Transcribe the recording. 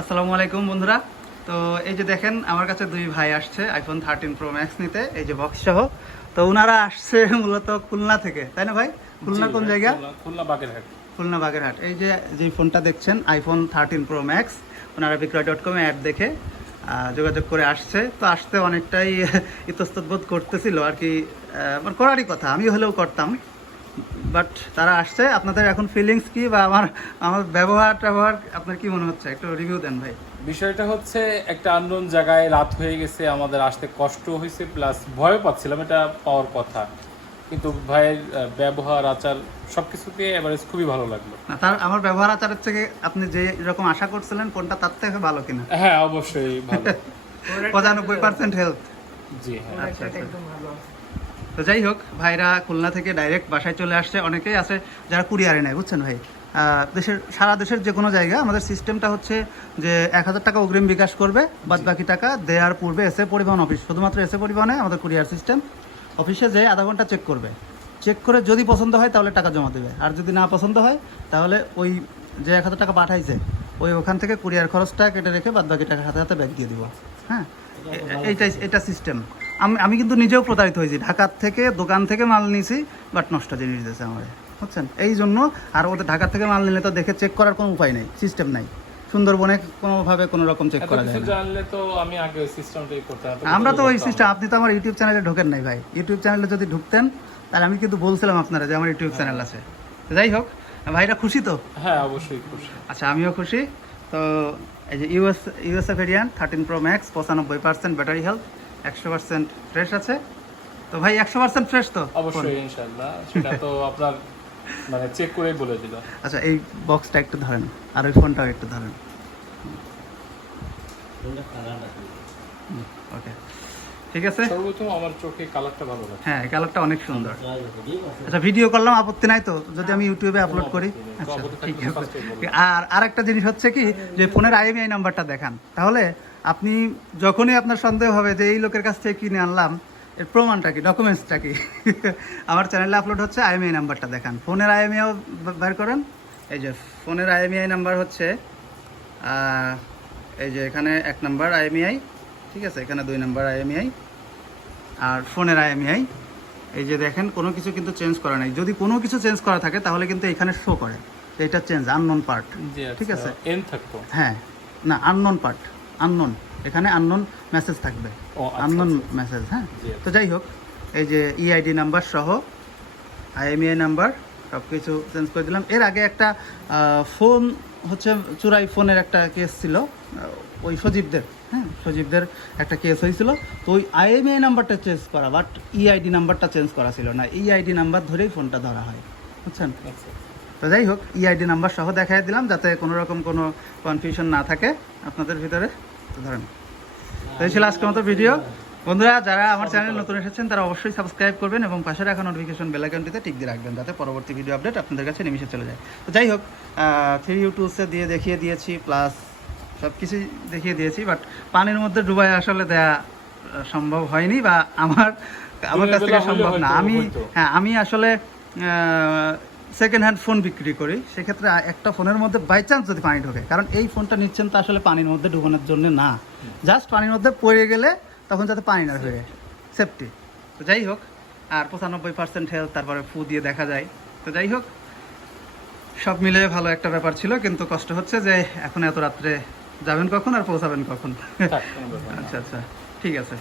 আসসালামু আলাইকুম বন্ধুরা। তো এই যে দেখেন আমার কাছে দুই ভাই আসছে আইফোন থার্টিন প্রো ম্যাক্স নিতে এই যে বক্স সহ। তো ওনারা আসছে মূলত খুলনা থেকে তাই না ভাই? খুলনা কোন জায়গা? খুলনা- বাগেরহাট। খুলনা বাগেরহাট। এই যে যে ফোনটা দেখছেন আইফোন থার্টিন প্রো ম্যাক্স ওনারা বিক্রয় ডট কমে অ্যাড দেখে যোগাযোগ করে আসছে। তো আসতে অনেকটাই ইতস্তত বোধ করতেছিল আর কি মানে করারই কথা আমি হলেও করতাম। বাট তারা আসছে। আপনাদের এখন ফিলিংস কি বা আমার আমার ব্যবহার ট্যাবহার আপনার কি মনে হচ্ছে? একটু রিভিউ দেন ভাই। বিষয়টা হচ্ছে একটা আননোন জায়গায় রাত হয়ে গেছে আমাদের আসতে কষ্ট হয়েছে প্লাস ভয় পাচ্ছিলাম এটা পাওয়ার কথা। কিন্তু ভাইয়ের ব্যবহার আচার সবকিছুতে এভারেজ খুবই ভালো লাগল। না তার আমার ব্যবহার আচারের থেকে আপনি যে এরকম আশা করছিলেন কোনটা তার থেকে ভালো কিনা? হ্যাঁ অবশ্যই ভালো। পঁচানব্বই পার্সেন্ট হেলথ জি হ্যাঁ। আচ্ছা আচ্ছা। তো যাই হোক ভাইরা খুলনা থেকে ডাইরেক্ট বাসায় চলে আসছে। অনেকেই আছে যারা কুরিয়ারে নেয় বুঝছেন ভাই? দেশের সারা দেশের যে কোনো জায়গা আমাদের সিস্টেমটা হচ্ছে যে এক হাজার টাকা অগ্রিম বিকাশ করবে বাদ বাকি টাকা দেওয়ার পূর্বে এসে পরিবহন অফিস শুধুমাত্র এসে পরিবহনে আমাদের কুরিয়ার সিস্টেম অফিসে যেয়ে আধা ঘণ্টা চেক করবে। চেক করে যদি পছন্দ হয় তাহলে টাকা জমা দেবে। আর যদি না পছন্দ হয় তাহলে ওই যে এক হাজার টাকা পাঠাইছে ওই ওখান থেকে কুরিয়ার খরচটা কেটে রেখে বাদ বাকি টাকা হাতে হাতে ব্যাগ দিয়ে দিব। হ্যাঁ? এইটাই এটা সিস্টেম আমি আমি কিন্তু নিজেও প্রতারিত হয়েছি। ঢাকার থেকে দোকান থেকে মাল নিয়েছি বাট নষ্ট জিনিস দিয়েছে আমার। বুঝছেন? এই জন্য আর ওদের ঢাকার থেকে মাল নিলে তো দেখে চেক করার কোনো উপায় নেই সিস্টেম নাই। সুন্দরবনে কোনোভাবে কোনো রকম চেক করা যায় জানলে তো আমি আগে সিস্টেমটাই করতাম আমরা তো ওই সিস্টেম আপনি তো আমার ইউটিউব চ্যানেলে ঢোকেন নাই ভাই। ইউটিউব চ্যানেলে যদি ঢুকতেন তাহলে আমি কিন্তু বলছিলাম আপনারা যে আমার ইউটিউব চ্যানেল আছে। যাই হোক ভাইরা খুশি তো? হ্যাঁ অবশ্যই খুশি। আচ্ছা আমিও খুশি। তো এই যে US USA variant thirteen pro max পঁচানব্বই পার্সেন্ট ব্যাটারি হেলথ একশো পার্সেন্ট ফ্রেশ আছে। তো ভাই একশো পার্সেন্ট ফ্রেশ তো? অবশ্যই ইনশাল্লাহ সেটা তো আপনার মানে চেক করেই বলে দিল। আচ্ছা এই বক্সটা একটু ধরেন আর ওই ফোনটাও একটু ধরেন। ওকে ঠিক আছে? সর্বপ্রথম আমার চোখে কালারটা ভালো লাগে হ্যাঁ এই কালারটা অনেক সুন্দর। আচ্ছা ভিডিও করলাম আপত্তি নাই তো? যদি আমি ইউটিউবে আপলোড করি। আচ্ছা ঠিক আছে। আর আরেকটা জিনিস হচ্ছে কি যে ফোনের আইএমআই নাম্বারটা দেখান। তাহলে আপনি যখনই আপনার সন্দেহ হবে যে এই লোকের কাছ থেকে কিনে আনলাম এর প্রমাণটা কি ডকুমেন্টসটা কি? আমার চ্যানেলে আপলোড হচ্ছে আইএমআই নাম্বারটা দেখান। ফোনের আইএমআইও বের করেন। এই যে ফোনের আইএমআই নাম্বার হচ্ছে এই যে এখানে এক নাম্বার আইএমআই ঠিক আছে? এখানে দুই নাম্বার আইএমআই আর ফোনের আইএমআই এই যে দেখেন কোনো কিছু কিন্তু চেঞ্জ করা নাই। যদি কোনো কিছু চেঞ্জ করা থাকে তাহলে কিন্তু এখানে শো করে এটা চেঞ্জ আননোন পার্ট ঠিক আছে। এন থাকতো। হ্যাঁ না আননোন পার্ট আননোন এখানে আননোন মেসেজ থাকবে। ও আচ্ছা, আননোন আচ্ছা। মেসেজ হ্যাঁ? তো যাই হোক এই যে E ইআইডি নাম্বার সহ আইএমআই নাম্বার সব কিছু চেঞ্জ করে দিলাম। এর আগে একটা ফোন হচ্ছে চুরাই ফোনের একটা কেস ছিল ওই সজীবদের হ্যাঁ? সজীবদের একটা কেস হয়েছিল। তো ওই আইএমআই নাম্বারটা চেঞ্জ করা বাট ইআইডি নাম্বারটা চেঞ্জ করা ছিল না। ইআইডি নাম্বার ধরেই ফোনটা ধরা হয় বুঝছেন? আচ্ছা। তো যাই হোক ইআইডি নাম্বার সহ দেখাই দিলাম যাতে কোনো রকম কোনো কনফিউশন না থাকে আপনাদের ভিতরে। তো ধরেন। তো এই ছিল আজকের মতো ভিডিও বন্ধুরা যারা আমার চ্যানেল নতুন এসেছেন তারা অবশ্যই সাবস্ক্রাইব করবেন এবং পাশে রাখা নোটিফিকেশন বেল আইকনটিতে টিক দিয়ে রাখবেন যাতে পরবর্তী ভিডিও আপডেট আপনাদের কাছে নিমিশে চলে যায়। তো যাই হোক থ্রি ইউটিউবসে দিয়ে দেখিয়ে দিয়েছি প্লাস সব কিছুই দেখিয়ে দিয়েছি বাট পানির মধ্যে ডুবাই আসলে দেয়া সম্ভব হয়নি বা আমার আমার কাছ থেকে সম্ভব না। আমি হ্যাঁ আমি আসলে সেকেন্ড হ্যান্ড ফোন বিক্রি করি সেক্ষেত্রে একটা ফোনের মধ্যে বাই চান্স যদি পানি ঢোকে কারণ এই ফোনটা নিচ্ছেন তো আসলে পানির মধ্যে ডুবানোর জন্য না। জাস্ট পানির মধ্যে পড়ে গেলে তখন যাতে পানি না ধরে সেফটি তো যাই হোক আর পঁচানব্বই পার্সেন্ট হেলথ তারপরে ফু দিয়ে দেখা যায়। তো যাই হোক সব মিলে ভালো একটা ব্যাপার ছিল কিন্তু কষ্ট হচ্ছে যে এখন এত রাত্রে যাবেন কখন আর পৌঁছাবেন কখন। আচ্ছা আচ্ছা। ঠিক আছে।